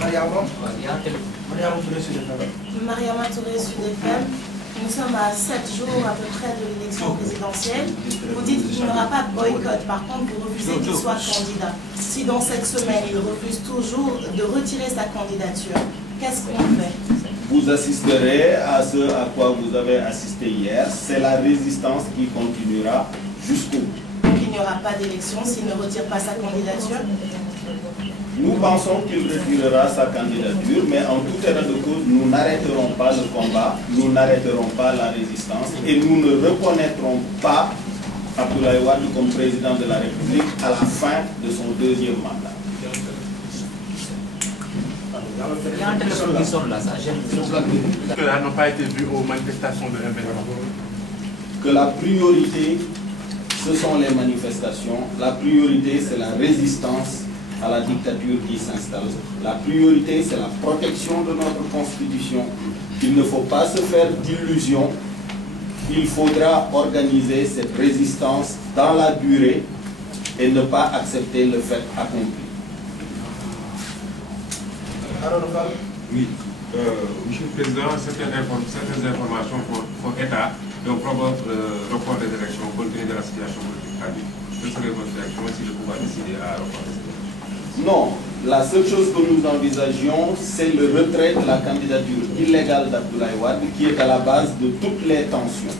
Mariama Touré, Sud FM. Nous sommes à 7 jours à peu près de l'élection présidentielle. Vous dites qu'il n'y aura pas de boycott. Par contre, vous refusez qu'il soit candidat. Si dans cette semaine, il refuse toujours de retirer sa candidature, qu'est-ce qu'on fait? Vous assisterez à ce à quoi vous avez assisté hier. C'est la résistance qui continuera jusqu'au bout. Donc il n'y aura pas d'élection s'il ne retire pas sa candidature? Nous pensons qu'il retirera sa candidature, mais en tout état de cause, nous n'arrêterons pas le combat, nous n'arrêterons pas la résistance et nous ne reconnaîtrons pas Abdoulaye Wade comme président de la République à la fin de son deuxième mandat. Cela n'a pas été vu aux manifestations de M23. Que la priorité, ce sont les manifestations, la priorité c'est la résistance à la dictature qui s'installe. La priorité, c'est la protection de notre Constitution. Il ne faut pas se faire d'illusions. Il faudra organiser cette résistance dans la durée et ne pas accepter le fait accompli. Oui, Monsieur le Président, certaines informations font état d'un probable report des élections compte tenu de la situation politique tragique. Quelle serait votre réaction si le pouvoir décidait à reporter ces élections? Non, la seule chose que nous envisagions, c'est le retrait de la candidature illégale d'Abdoulaye Wade qui est à la base de toutes les tensions.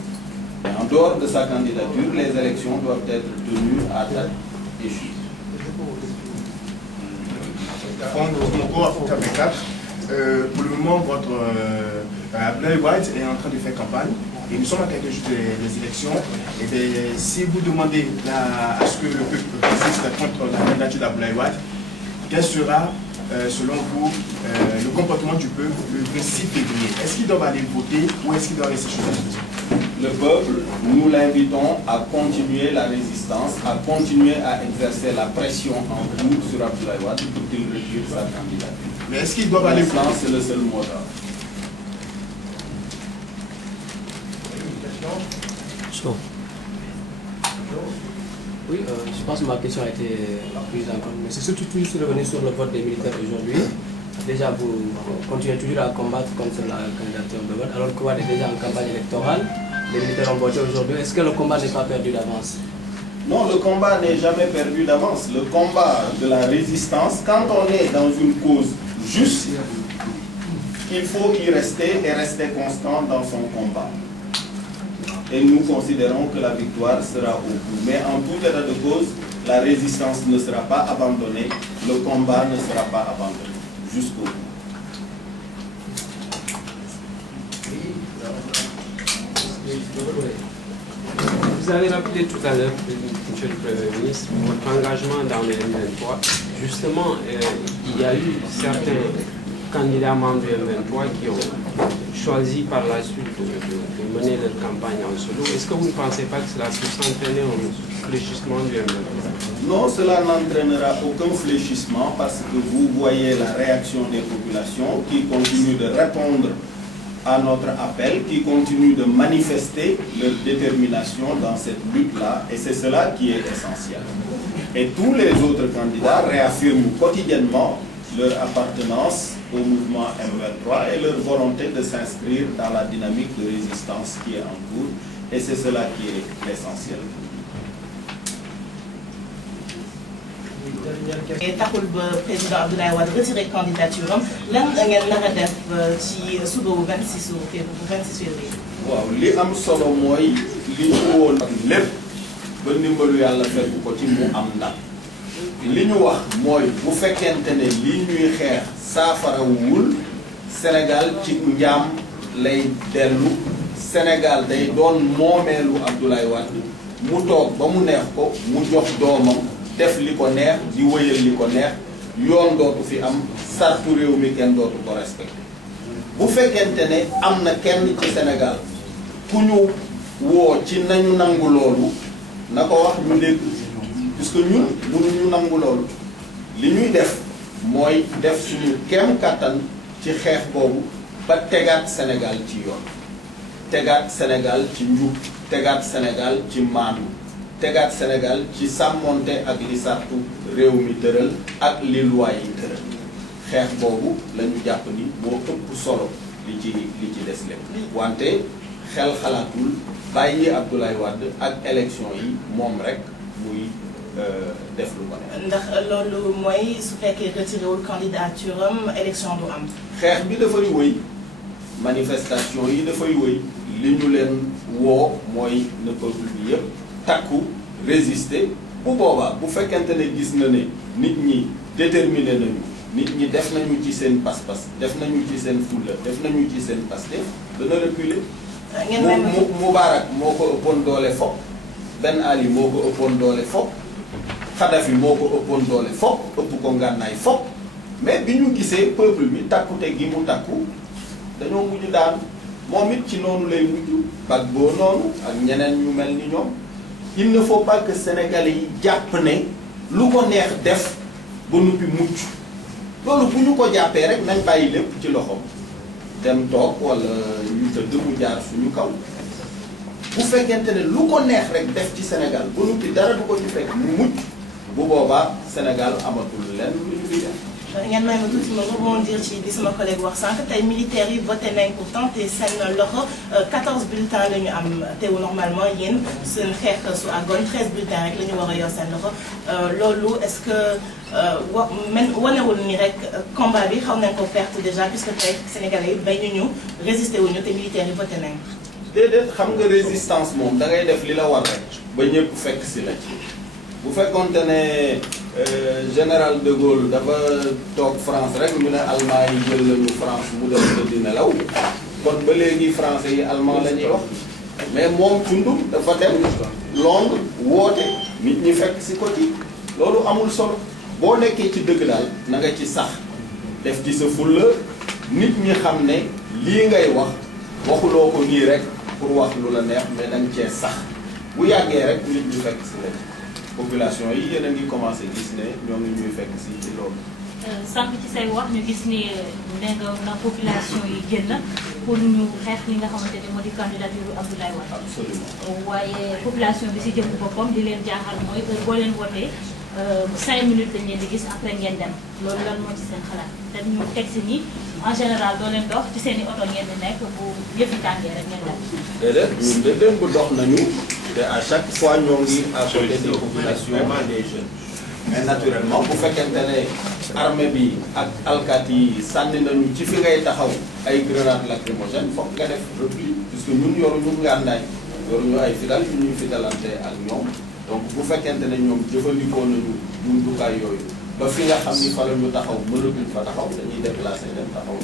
Et en dehors de sa candidature, les élections doivent être tenues à date échue. Pour le moment, votre Abdoulaye Wade est en train de faire campagne et nous sommes à quelques jours des élections. Et bien, si vous demandez à ce que le peuple résiste contre la candidature d'Abdoulaye Wade, quel sera, selon vous, le comportement du peuple le 26 février? Est-ce qu'il doit aller voter ou est-ce qu'il doit rester chez lui? Le peuple, nous l'invitons à continuer la résistance, à continuer à exercer la pression en cours sur Abdoulaye Wade pour qu'il retire sa candidature. Mais est-ce qu'il doit aller voter? C'est le seul mot d'ordre. Oui, je pense que ma question a été prise en compte. Mais c'est surtout revenir sur le vote des militaires aujourd'hui. Déjà, vous continuez toujours à combattre contre la candidature de vote, alors que Wade est déjà en campagne électorale. Les militaires ont voté aujourd'hui. Est-ce que le combat n'est pas perdu d'avance? Non, le combat n'est jamais perdu d'avance. Le combat de la résistance, quand on est dans une cause juste, il faut y rester et rester constant dans son combat. Et nous considérons que la victoire sera au bout. Mais en tout état de cause, la résistance ne sera pas abandonnée, le combat ne sera pas abandonné jusqu'au bout. Vous avez rappelé tout à l'heure, Monsieur le Premier ministre, votre engagement dans le M23. Justement, il y a eu certains candidats membres du M23 qui ont choisi par la suite de mener leur campagne en solo. Est-ce que vous ne pensez pas que cela peut s'entraîner au fléchissement du M23? Non, cela n'entraînera aucun fléchissement parce que vous voyez la réaction des populations qui continuent de répondre à notre appel, qui continuent de manifester leur détermination dans cette lutte-là, et c'est cela qui est essentiel. Et tous les autres candidats réaffirment quotidiennement leur appartenance au mouvement M23 et leur volonté de s'inscrire dans la dynamique de résistance qui est en cours, et c'est cela qui est l'essentiel. Et taxul ba président Abdoulaye Wade retiré candidature am lan ngeen nar a def ci suba bu 26 février. waaw li am solo mooy li ñu woon lépp ba ndimbalu yàlla fekk ko ci mu am ndam li ñu wax mooy bu fekkente ne li ñuy xeex saafarawul Sénégal ci njaam lay dellu Sénégal day doon moomeelu Abdoulaye Wade mu toog ba mu neex ko mu jox doomam def li ko neex di wëyal li ko neex yoon dootu fi am sartu réew mi kenn dootu ko respecté bu fekkente ne am na kenn ci Sénégal ku ñu woo ci nañu nangu loolu na ko wax ñu dégg puisque ñun mënuñu nangu loolu li ñuy def mooy def suñu kem kattan ci xeex boobu ba tegaat Sénégal ci yoon tegaat Sénégal ci njub tegaat Sénégal ci maandu tegaat Sénégal ci sàmmonte ak li sartu réew mi tëral ak li loi yi tëral xeex boobu la ñu jàpp ni moo ëpp solo li ci des lépp wante xel xalaatul bàyyi Abdoulaye Wade ak élection yi moom rek muy def lu ko ne. ndax loolu mooy su fekkee retiré wul candidature am élection du am. xeex bi dafay wëy manifestation yi dafay wëy li ñu leen woo mooy na peuple bi yëpp takku résister bu boobaa bu fekkente ne gis na ne nit ñi déterminé nañu nit ñi def nañu ci seen pas-pas def nañu ci seen fulla def nañu ci seen Pastef dana reculer. Moubarak moo ko ëppoon doole fopp Ben Ali moo ko ëppoon doole fopp Kadhafi moo ko ëppoon doole fopp ëpp ko ngànnaay fopp mais bi ñu gisee peuple bi takkute gi mu takku dañoo mujj daan moom it ci noonu lay mujj Gbagbo noonu ak ñeneen ñu mel ni ñoom il ne faut pas que Sénégalais yi jàpp ne lu ko neex def ba noppi mucc loolu bu ñu ko jàppee rek nañ bàyyi lépp ci loxoom dem toog wala ñu tëdd mu jaar suñu kaw bu fekkente ne lu ko neex rek def ci Sénégal ba noppi dara du ko ci fekk mu mucc bu boobaa Sénégal amatul lenn lu ñu fiy def. ngeen may ma tuuti ma rebondir ci li sama collègue wax sànq tey militaires yi voté nañ pourtant te seen loxo 14 bulletins la ñu am teewu normalement yéen seen xeex su àggoon 13 bulletins rek la ñu war a yor seen loxo loolu est-ce que wanewul ni rek combat bi xaw nañ ko perte déjà puisque tey Sénégalais yi bay ñu résister wuñu te militaires yi voté nañ. déedéet xam nga résistance moom da ngay def li la war rek ba ñëpp fekk si la ci bu fekkonte ne général de Gaulle dafa toog France rek ñu ne allemand yi jël lañu France mu dem tëdd nelaw kon ba léegi français yi allemand la ñuy wax mais moom tundum dafa dem Londres woote nit ñi fekk si ko ci loolu amul solo boo nekkee ci dëgg daal na nga ci sax def ci sa fulla nit ñi xam ne lii ngay wax waxuloo ko nii rek pour wax lu la neex mais dañ cee sax bu yàggee rek nit ñi fekk si la population yi yéen a ngi commencé gis ne ñoom ngi ñuy fekk si ci loolu. sànq ci say wax ñu gis ni nee nga na population yi génn pour ñu xeex li nga xamante ni moo di candidature Abdoulaye Wade. absolument waaye population bi si jëm boppam li leen jaaxal mooy boo leen wootee 5 minutes dañ leen di gis après ngeen dem loolu lan moo ci seen xalaat te ñu teg si ni en général doo leen dox ci seen i oto ngeen di nekk bu yëf yi tàngee rek ngeen dem. déedéet ñun de démb dox nañu te à chaque fois ñoo ngi à côté des populations des jeunes. mais naturellement bu fekkente ne armée bi ak alkaati yi sànni nañu ci fi ngay taxaw ay grenades lacrymogènes foog nga def repli puisque ñun yoruñu ngànnaay yoruñu ay fital yu ñuy fitalante ak ñoom donc bu fekkente ne ñoom jëfandikoo nañu jumtukaay yooyu ba fi nga xam ni fa la ñu taxaw mënatuñ fa taxaw dañuy déplacer dem taxaw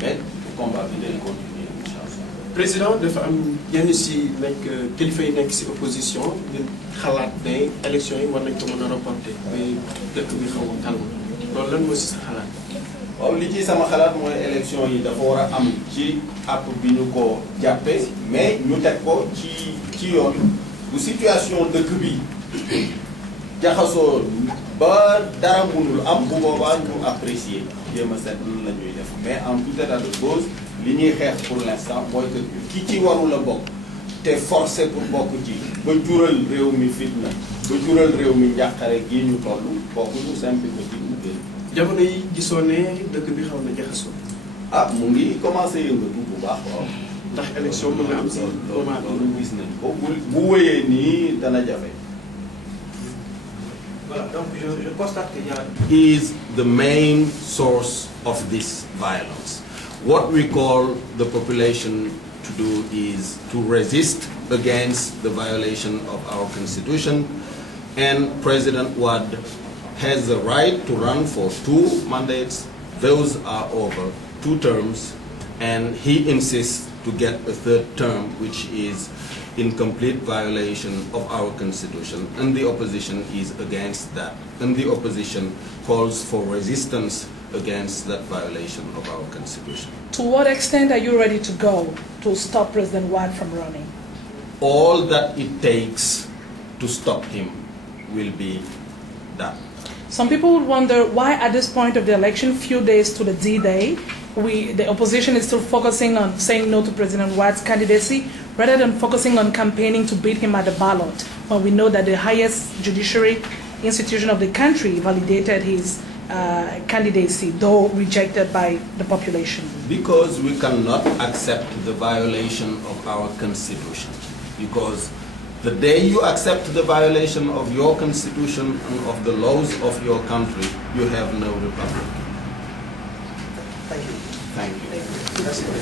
mais combat bi day continuer incha allah. président dafa am yenn si nekk kilifa yi nekk si opposition ñun xalaat ne élection yi war nañ ko mën a reporter mais dëkk bi xaw a calme loolu lan moo si sa xalaat. waaw li ci sama xalaat mooy élection yi dafa war a am ci app bi ñu ko jàppee mais ñu teg ko ci yoon bu situation dëkk bi jaxasoo ba dara mënul am bu boobaa ñu apprécier jéem a seet lan la ñuy def mais en tout état de cause li ñuy xeex pour l'instant mooy que ki ci warul a bokk te forcé pour bokk ci ba jural réew mi fitna ba jural réew mi njàqare gii ñu toll bokk ñu simple petit mu gën. jamono yi gisoo ne dëkk bi xaw na jaxasoo. ah mu ngi commencé yëngatu bu baax waaw. ndax élection mën na am si moment bi. loolu gis nañ ko bu wëyee nii dana jafe. Voilà, donc je constate qu'il y a... is the main source of this violence. What we call the population to do is to resist against the violation of our constitution, and President Wade has the right to run for 2 mandates. Those are over 2 terms, and he insists to get a 3rd term, which is in complete violation of our constitution, and the opposition is against that, and the opposition calls for resistance against that violation of our constitution. To what extent are you ready to go to stop President Wade from running? All that it takes to stop him will be done. Some people would wonder why at this point of the election, few days to the D-Day, the opposition is still focusing on saying no to President Wade's candidacy rather than focusing on campaigning to beat him at the ballot, when we know that the highest judiciary institution of the country validated his candidacy, though rejected by the population? Because we cannot accept the violation of our constitution. Because the day you accept the violation of your constitution and of the laws of your country, you have no republic. Thank you. Thank you.